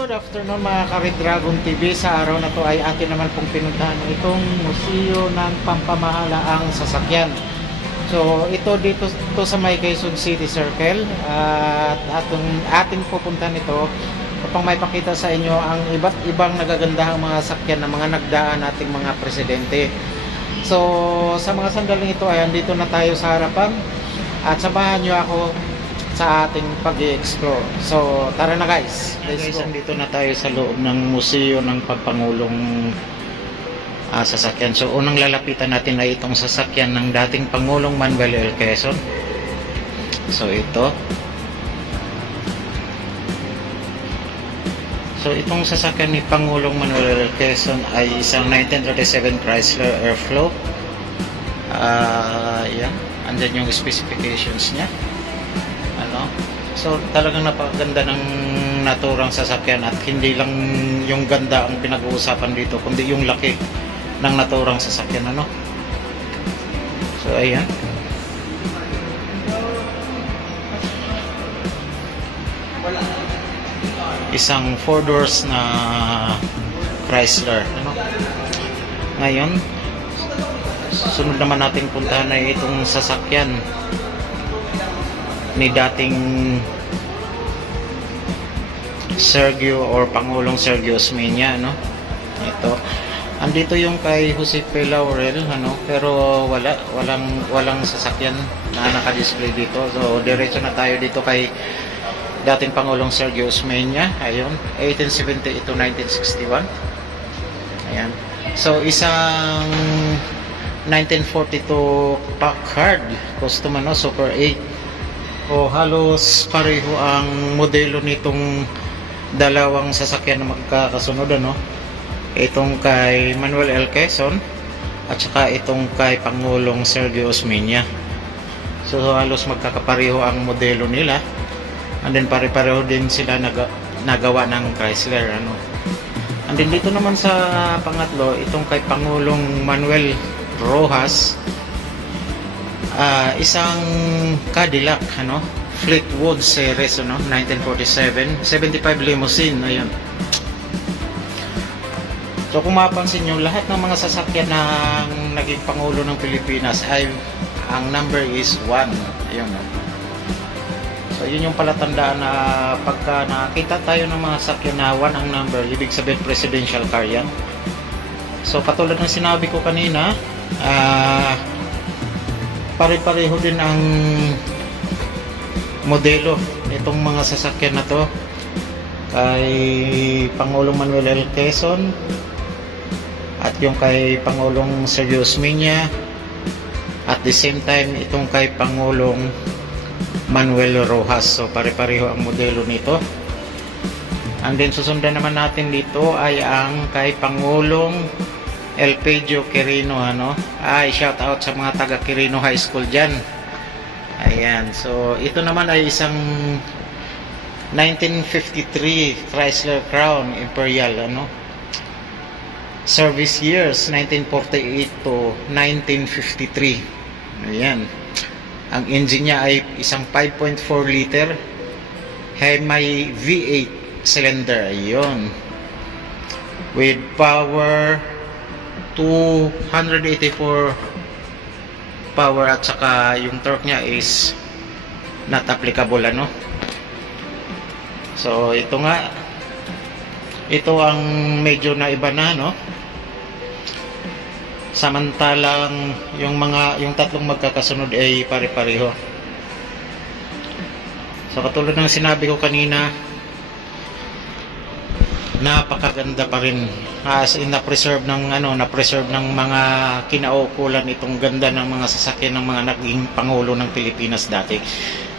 Good afternoon mga ka-Red Dragon TV. Sa araw na to ay atin naman pong pinuntahan itong museo ng pampamahalaang sasakyan. So ito dito to sa may Quezon City Circle at ating pupuntahan ito upang may pakita sa inyo ang iba't ibang nagagandahang mga sasakyan ng mga nagdaan nating mga presidente. So sa mga sandaling ito ay andito na tayo sa harapan at samahan nyo ako sa ating pag-i-explore. So tara na guys, andito na tayo sa loob ng museo ng pagpangulong sasakyan. So unang lalapitan natin ay itong sasakyan ng dating Pangulong Manuel L. Quezon. So ito, so itong sasakyan ni Pangulong Manuel L. Quezon ay isang 1937 Chrysler Airflow. Yan, andyan yung specifications niya. So talagang napakaganda ng naturang sasakyan at hindi lang yung ganda ang pinag-uusapan dito kundi yung laki ng naturang sasakyan, ano. So ayan, isang 4 doors na Chrysler, ano. Ngayon sunod naman nating puntahan ay itong sasakyan ni dating Sergio or Pangulong Sergio Osmeña, no. Ito, andito yung kay Jose P. Laurel, ano, pero walang sasakyan na naka-display dito. So diretso na tayo dito kay dating Pangulong Sergio Osmeña. Ayun, 1878 to 1961. Ayan. So isang 1942 Packard custom, ano, Super 8. O halos pareho ang modelo nitong dalawang sasakyan na magkakasunod, ano. Itong kay Manuel L. Quezon at saka itong kay Pangulong Sergio Osmeña. So halos magkakapareho ang modelo nila. And then pare-pareho din sila nagawa ng Chrysler, ano. And then dito naman sa pangatlo, itong kay Pangulong Manuel Rojas, isang Cadillac, ano, Fleetwood series, ano, 1947 75 limousine. Ayun. So kung mapansin nyo, lahat ng mga sasakyan ng naging Pangulo ng Pilipinas ay ang number is 1. Ayun, no? So yun yung palatandaan na pagka nakita tayo ng mga sasakyan na 1 ang number, ibig sabihin presidential car yan. So katulad ng sinabi ko kanina, pare-pareho din ang modelo nitong mga sasakyan na to kay Pangulong Manuel L. Quezon at yung kay Pangulong Sergio Osmeña, at the same time itong kay Pangulong Manuel Rojas. So pare-pareho ang modelo nito. And then susundan naman natin dito ay ang kay Pangulong Elpidio Quirino, ano. Shout out sa mga taga Quirino High School dyan. Ayan, so ito naman ay isang 1953 Chrysler Crown Imperial, ano. Service years 1948 to 1953. Ayan, ang engine niya ay isang 5.4 liter Hemi V8 cylinder, ayun, with power 284 power at saka yung torque niya is not applicable, ano. So ito nga, ito ang medyo na iba na, no. Samantalang yung tatlong magkakasunod ay pare-pareho. So katulad ng sinabi ko kanina, napakaganda pa rin, as in na-preserve ng mga kinaukulan itong ganda ng mga sasakyan ng mga naging Pangulo ng Pilipinas dati.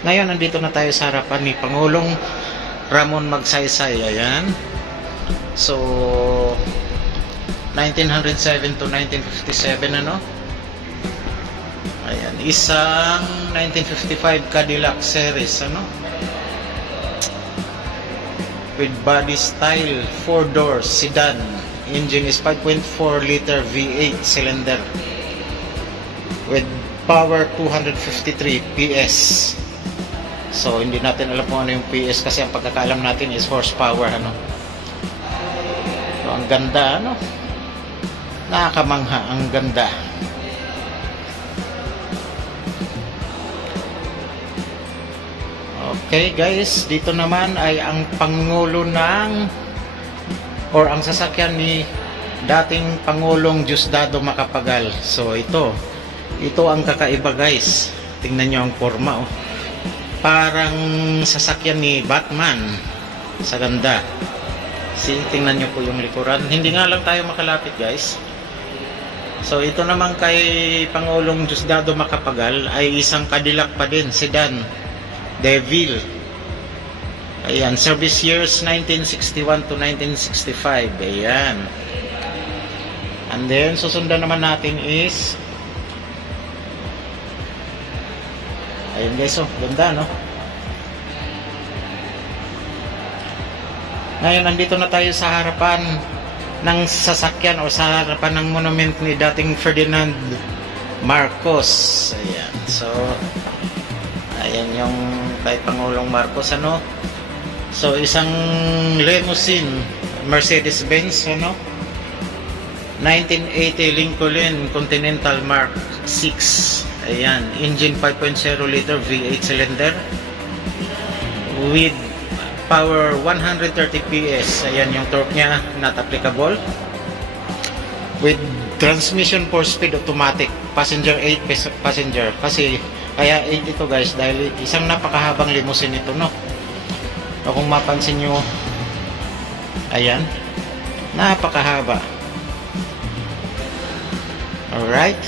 Ngayon nandito na tayo sa harapan ni Pangulong Ramon Magsaysay. Ayan, so 1907 to 1957, ano. Ayan, isang 1955 Cadillac series, ano, with body style 4 doors sedan. Engine is 5.4 liter V8 cylinder with power 253 PS. So hindi natin alam kung ano yung PS kasi ang pagkakaalam natin is horsepower, ano. ang ganda, ano? Nakakamangha, ang ganda. Okay guys, dito naman ay ang pangulo ng or ang sasakyan ni dating Pangulong Diosdado Macapagal. So ito ang kakaiba guys. Tingnan nyo ang forma, oh. Parang sasakyan ni Batman. Sa ganda. Tingnan nyo po yung likuran. Hindi nga lang tayo makalapit guys. So ito naman kay Pangulong Diosdado Macapagal ay isang Cadillac pa din, sedan, Devil. Ayan, service years 1961 to 1965. Ayan. And then susundan naman natin is, ayun guys, oh, ganda, no? Ngayon, nandito na tayo sa harapan ng sasakyan o sa harapan ng monument ni dating Ferdinand Marcos. Ayan. So, ayan yung kay Pangulong Marcos, ano? So, isang limousine, Mercedes-Benz, ano? 1980 Lincoln Continental Mark 6. Ayan. Engine 5.0 liter V8 cylinder with power 130 PS. Ayan yung torque niya, not applicable. With transmission 4-speed automatic, passenger 8 passenger. Kasi kaya 8 ito guys dahil isang napakahabang limousine ito, no? O kung mapansin nyo, ayan, napakahaba. Alright.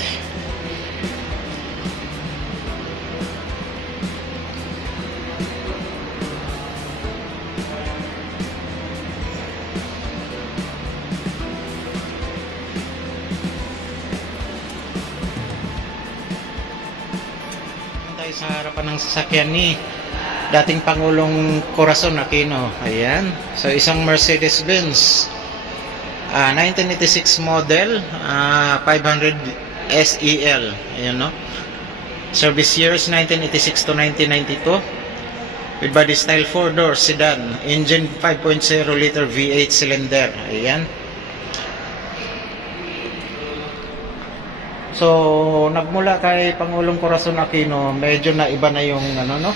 Sa harapan ng sasakyan ni dating Pangulong Corazon Aquino. Ayan. So isang Mercedes-Benz 1986 model 500 SEL. Ayan, no? Service years 1986 to 1992 with body style 4-door sedan, engine 5.0 liter V8 cylinder. Ayan. So, nagmula kay Pangulong Corazon Aquino, medyo na iba na yung ano, no?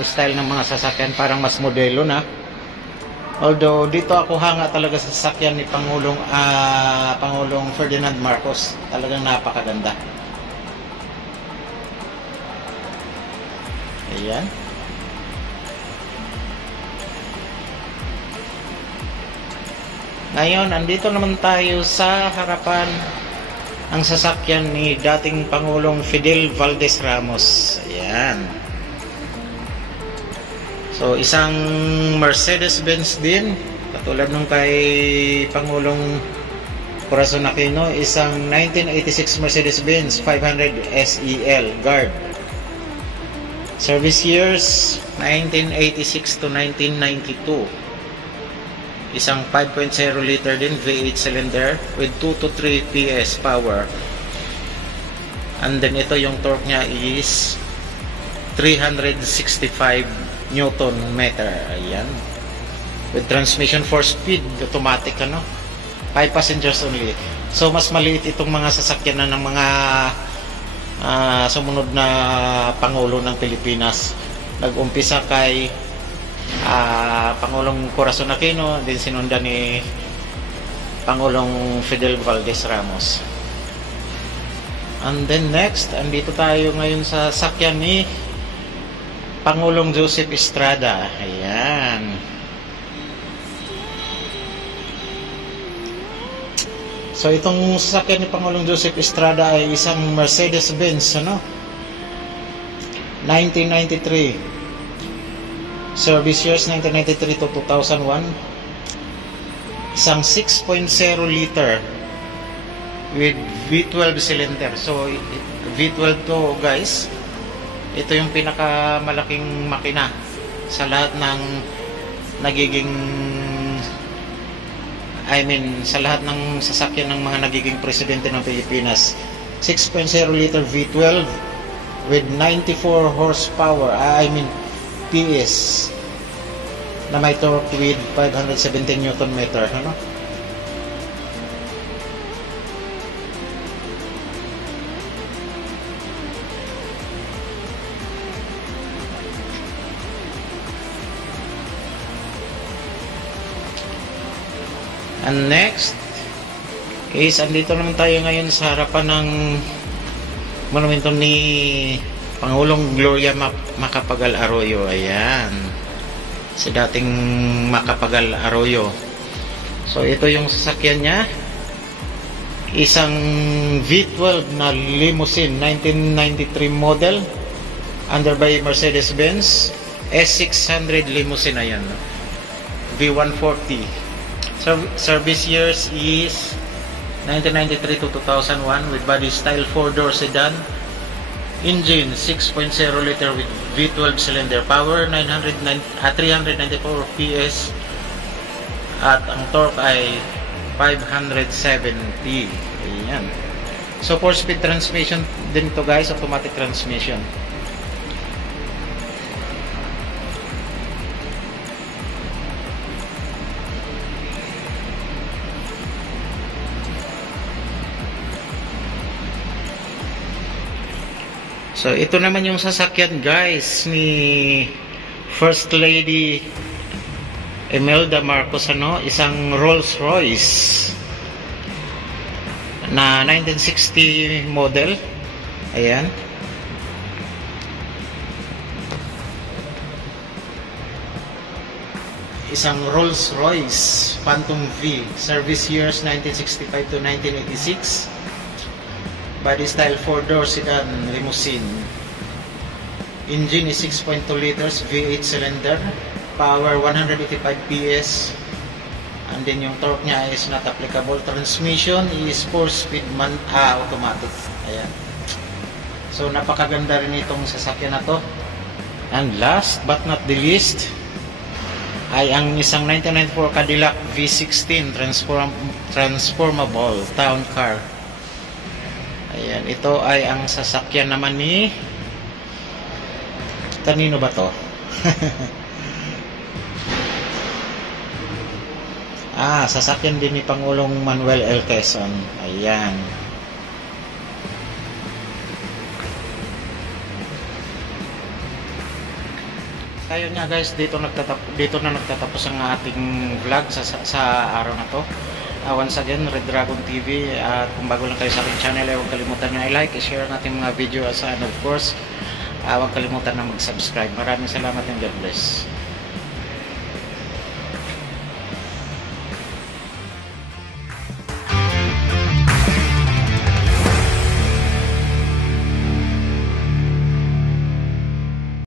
Style ng mga sasakyan, parang mas modelo na. Although dito ako hanga talaga sa sasakyan ni Pangulong Ferdinand Marcos. Talagang napakaganda. Ayan. Ngayon, andito naman tayo sa harapan ang sasakyan ni dating Pangulong Fidel Valdez Ramos. Ayan. So, isang Mercedes-Benz din, katulad nung kay Pangulong Corazon Aquino, isang 1986 Mercedes-Benz 500 SEL Guard. Service years 1986 to 1992. Isang 5.0 liter din V8 cylinder with 2 to 3 PS power. And then ito yung torque niya is 365 Newton meter. Ayan. With transmission 4-speed automatic, ano? 5 passengers only. So mas maliit itong mga sasakyan na ng mga sumunod na Pangulo ng Pilipinas. Nag-umpisa kay Pangulong Corazon Aquino, din sinundan ni Pangulong Fidel Valdez Ramos. And then next, andito tayo ngayon sa sakyan ni Pangulong Joseph Estrada. Ayan. So itong sasakyan ni Pangulong Joseph Estrada ay isang Mercedes-Benz, ano? 1993. Service years 1993 to 2001. Isang 6.0 liter with V12 cylinder. So V12 to guys. Ito yung pinakamalaking makina sa lahat ng nagiging sa lahat ng sasakyan ng mga nagiging presidente ng Pilipinas. 6.0 liter V12 with 94 horsepower. PS na may torque with 517 Newton meter, ano? And next is andito naman tayo ngayon sa harapan ng monumento ni Pangulong Gloria Macapagal Arroyo. Ayan, si dating Macapagal Arroyo. So ito yung sasakyan niya, isang V12 na limousine, 1993 model, under by Mercedes-Benz S600 limousine. Ayan, V140. Service years is 1993 to 2001 with body style 4-door sedan. Engine 6.0 liter with V12 cylinder power, 394 PS, at ang torque ay 570. Ayan. So 4-speed transmission din to guys, automatic transmission. So ito naman yung sasakyan guys ni First Lady Imelda Marcos, isang Rolls Royce na 1960 model. Ayan. Isang Rolls Royce Phantom V, service years 1965 to 1986. Body style 4-door sedan limousine. Engine is 6.2 liters V8 cylinder, power 185 PS, and then yung torque niya is not applicable. Transmission is 4-speed automatic. Ayan. So napakaganda rin itong sasakyan na to. And last but not the least ay ang isang 1994 Cadillac V16 transformable town car. Ayan, ito ay ang sasakyan naman ni kanino ba to? Sasakyan din ni Pangulong Manuel L. Quezon. Ayan. Ayun nga guys, dito na nagtatapos ang ating vlog sa araw na to. Once again, Red Dragon TV, at kung bago lang kayo sa aking channel, huwag kalimutan na i-like, i-share natin mga video, and of course, huwag kalimutan na mag-subscribe. Maraming salamat and God bless.